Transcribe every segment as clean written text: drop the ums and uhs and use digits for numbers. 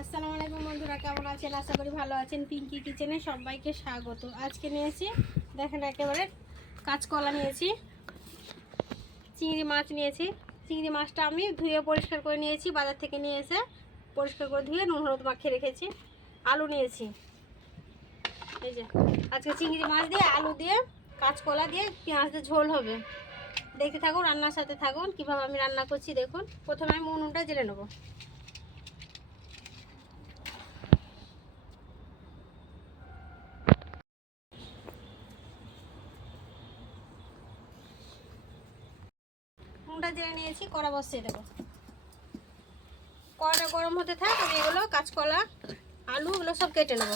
আসসালামু আলাইকুম বন্ধুরা, কেমন আছেন? আশা করি ভালো আছেন। পিঙ্কি কিচেনে সবাইকে স্বাগত। আজকে নিয়েছি, দেখেন, একেবারে কাঁচকলা নিয়েছি, চিংড়ি মাছ নিয়েছি। চিংড়ি মাছটা আমি ধুয়ে পরিষ্কার করে নিয়েছি, বাজার থেকে নিয়ে এসে পরিষ্কার করে ধুয়ে নুন হলুদ মাখিয়ে রেখেছি। আলু নিয়েছি, এই যে আজকে চিংড়ি মাছ দিয়ে আলু দিয়ে কাঁচকলা দিয়ে পেঁয়াজ দিয়ে ঝোল হবে। দেখতে থাকুন, রান্নার সাথে থাকুন কীভাবে আমি রান্না করছি। দেখুন, প্রথমে আমি উনুনটা জেলে নেবো। উনুনটা জেলে নিয়েছি, কড়া বসিয়ে দেবো। কড়াটা গরম হতে থাক, আমি এগুলো কাঁচকলা আলু এগুলো সব কেটে নেব।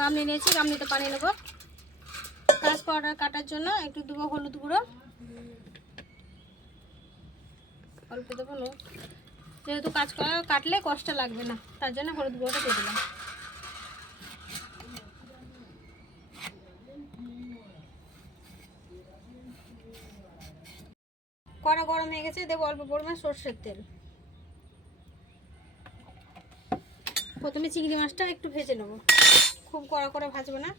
গামলি নিয়েছি, গামলিতে পানি নেবো। কাঁচকলা কাটার জন্য একটু দেবো হলুদ গুঁড়ো, অল্প দেবো নুন। যেহেতু কাঁচকলা কাটলে কষ্ট লাগবে না, তার জন্য হলুদ গুঁড়োটা দিয়ে দিলাম। কড়া গরম হয়ে গেছে, দেবো অল্প পরিমাণ সর্ষের তেল। প্রথমে চিংড়ি মাছটা একটু ভেজে নেবো, খুব কড়া করে ভাজবো না।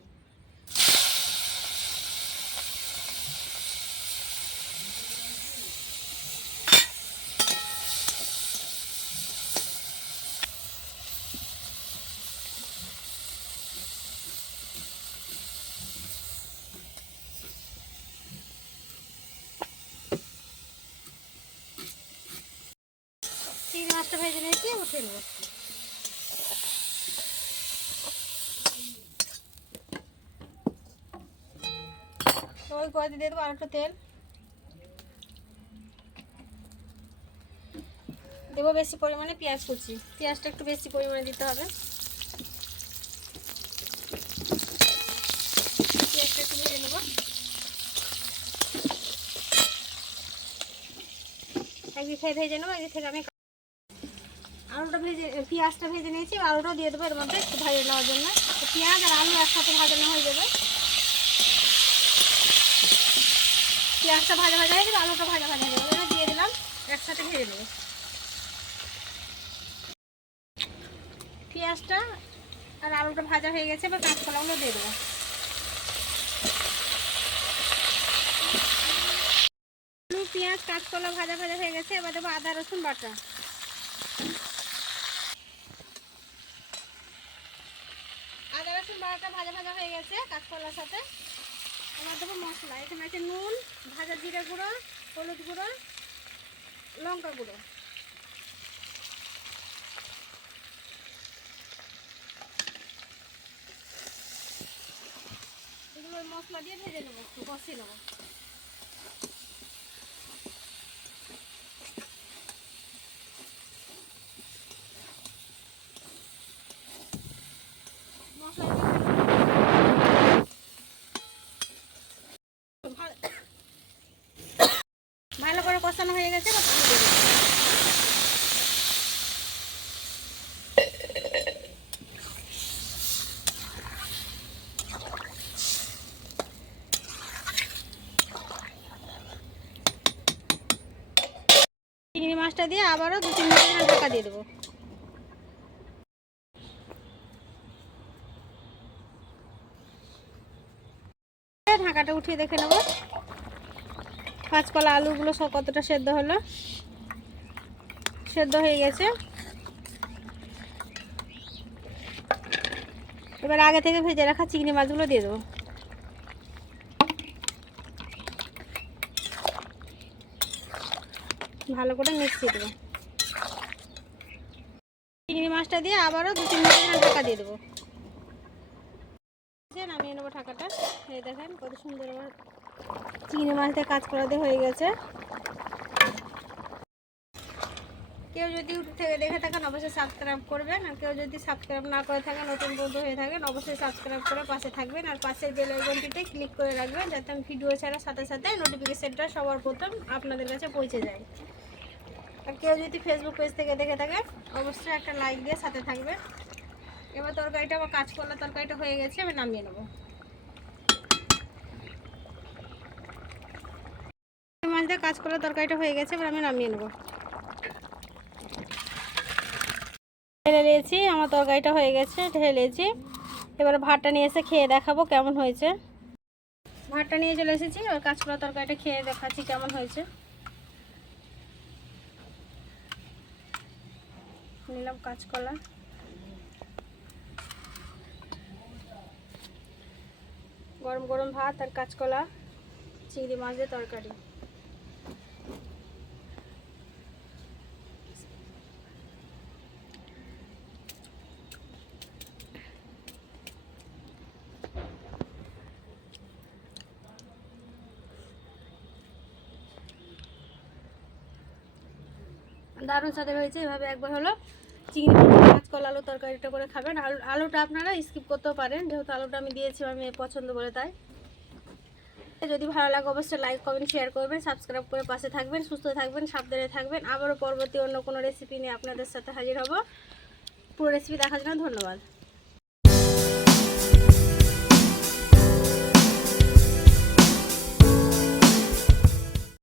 চিংড়ি মাছটা ভেজে নিয়েছি, উঠে নেবো। ওই কড়াইতে দিয়ে দেবো আর একটু তেল, দেবো বেশি পরিমাণে পেঁয়াজ কুচি। পেঁয়াজটা একটু বেশি পরিমাণে দিতে হবে। পেঁয়াজটা একটু ভেজে নেবো, একদিক থেকে ভেজে নেবো, একদিক থেকে আমি আলুটা ভেজে পেঁয়াজটা ভেজে নিয়েছি। আলুটাও দিয়ে দেবো এর মধ্যে একটু ভাজে নেওয়ার জন্য। তো পেঁয়াজ আর আলু একসাথে ভাজানো হয়ে যাবে। পেঁয়াজটা ভাজা ভাজা হয়ে যাবে, আলুটা ভাজা ভাজা হয়ে যাবে, দিয়ে দিলাম, একসাথে ভেজে নেবো। পেঁয়াজটা আর আলুটা ভাজা হয়ে গেছে, এবার কাঁচকলাগুলো দিয়ে দেবো। আলু পেঁয়াজ কাঁচকলা ভাজা ভাজা হয়ে গেছে, এবার দেবো আদা রসুন বাটা। আদা রসুন বাটাটা ভাজা ভাজা হয়ে গেছে কাঁচকলার সাথে। এবার দেবো মশলা। এখানে আছে নুন, ভাজা জিরে গুঁড়ো, হলুদ গুঁড়ো, লঙ্কা গুঁড়ো। এগুলো মশলা দিয়ে ভেজে নেবো, একটু কষিয়ে নেবো। ভালো করে কষানো হয়ে গেছে, চিংড়ি মাছটা দিয়ে আবারও 2-3 মিনিট ঢাকা দিয়ে দেবো। ঢাকাটা উঠিয়ে দেখে নেবো কাঁচকলা আলুগুলো সব কতটা সেদ্ধ হলো। সেদ্ধ হয়ে গেছে। এবার আগে থেকে ভেজে রাখা চিংড়ি মাছগুলো দিয়ে দেবো। ভালো করে মিশিয়ে দেবো। চিংড়ি মাছটা দিয়ে আবারও 2-3 মিনিট ঢাকা দিয়ে দেবো। নামিয়ে নেবো ঢাকাটা। এই দেখেন কত সুন্দর আমার চিংড়ি মাছ দিয়ে কাঁচকলা দিয়ে হয়ে গেছে। কেউ যদি ইউটিউব থেকে দেখে থাকেন অবশ্যই সাবস্ক্রাইব করবেন, আর কেউ যদি সাবস্ক্রাইব না করে থাকেন, নতুন বন্ধু হয়ে থাকেন, অবশ্যই সাবস্ক্রাইব করে পাশে থাকবেন, আর পাশের বেল আইকনটিতে ক্লিক করে রাখবেন, যাতে আমি ভিডিও ছাড়ার সাথে সাথে নোটিফিকেশনটা সবার প্রথম আপনাদের কাছে পৌঁছে যায়। আর কেউ যদি ফেসবুক পেজ থেকে দেখে থাকেন অবশ্যই একটা লাইক দিয়ে সাথে থাকবেন। এবার তরকারিটা, আমার কাঁচকলা তরকারিটা হয়ে গেছে, আমি নামিয়ে নেবো। মাছ দিয়ে কাঁচকলা তরকারিটা হয়ে গেছে, এবার আমি নামিয়ে নেবো। ঢেলে নিয়েছি, আমার তরকারিটা হয়ে গেছে, ঢেলে নিয়েছি। এবার ভাতটা নিয়ে এসে খেয়ে দেখাবো কেমন হয়েছে। ভাতটা নিয়ে চলে এসেছি, আর কাঁচকলা তরকারিটা খেয়ে দেখাচ্ছি কেমন হয়েছে। নিলাম কাঁচকলা, গরম গরম ভাত আর কাঁচকলা, চিংড়ি মাছ দিয়ে তরকারি। দারুণ স্বাদের হয়েছে। এভাবে একবার হলো চিংড়ি মাছ কাঁচকলা আলু তরকারিটা করে খাবেন। আলুটা আপনারা স্কিপ করতেও পারেন, যেহেতু আলুটা আমি দিয়েছি আমার মেয়ে পছন্দ বলে, তাই। যদি ভালো লাগে অবশ্যই লাইক কমেন্ট শেয়ার করবেন, সাবস্ক্রাইব করে পাশে থাকবেন। সুস্থ থাকবেন, সাবধানে থাকবেন। আবারও পরবর্তী অন্য কোনো রেসিপি নিয়ে আপনাদের সাথে হাজির হব। পুরো রেসিপি দেখার জন্য ধন্যবাদ।